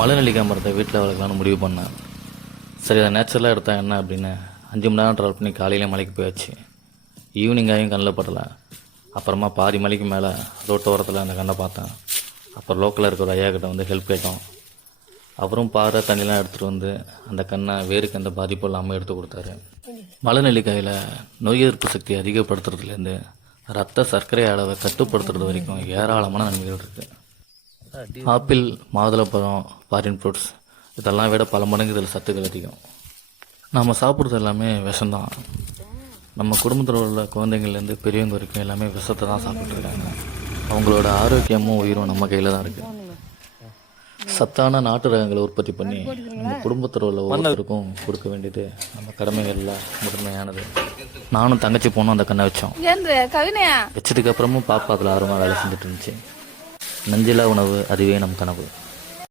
மலை நெல்லிக்காய் மரத்தை வீட்டில் வளர்க்கலான்னு முடிவு பண்ணேன். சரி, அதை நேச்சுரலாக எடுத்தா என்ன அப்படின்னு 5 மணி நேரம் ட்ராவல் பண்ணி காலையிலே மலைக்கு போயாச்சு. ஈவினிங்காயும் கண்ணில் படலை. அப்புறமா பாதி மலைக்கு மேலே ரோட்டோரத்தில் அந்த கண்ணை பார்த்தேன். அப்புறம் லோக்கலில் இருக்கிற ஒரு ஐயா கிட்ட வந்து ஹெல்ப் கேட்டோம். அவரும் பாறை தண்ணிலாம் எடுத்துகிட்டு வந்து அந்த கண்ணை வேருக்கு எந்த பாதிப்பும் இல்லாமல் எடுத்து கொடுத்தாரு. மலை நெல்லிக்காயில் நோய் எதிர்ப்பு சக்தி அதிகப்படுத்துறதுலேருந்து ரத்த சர்க்கரை அளவை கட்டுப்படுத்துறது வரைக்கும் ஏராளமான நன்மைகள் இருக்குது. ஆப்பிள், மாதுளப்பழம், ஃபாரின் ஃப்ரூட்ஸ் இதெல்லாம் விட பல மடங்கு இதில் சத்துக்கள் அதிகம். நம்ம சாப்பிட்றது எல்லாமே விஷம்தான். நம்ம குடும்பத்தில் உள்ள குழந்தைங்கள்லேருந்து பெரியவங்க வரைக்கும் எல்லாமே விஷத்தை தான் சாப்பிட்ருக்காங்க. அவங்களோட ஆரோக்கியமும் உயிரும் நம்ம கையில் தான் இருக்குது. சத்தான நாட்டு ரகங்களை உற்பத்தி பண்ணி நம்ம குடும்பத்தில் உள்ள ஒவ்வொருத்தருக்கும் கொடுக்க வேண்டியது நம்ம கடமைகளில் முதன்மையானது. நானும் தங்கச்சி போனோம் அந்த கண்ணை வச்சோம். வச்சதுக்கு அப்புறமும் பாப்பா அதில் ஆர்வமாக வேலை செஞ்சுட்டு இருந்துச்சு. நஞ்சில்லா உணவு, அதுவே நம் கனவு.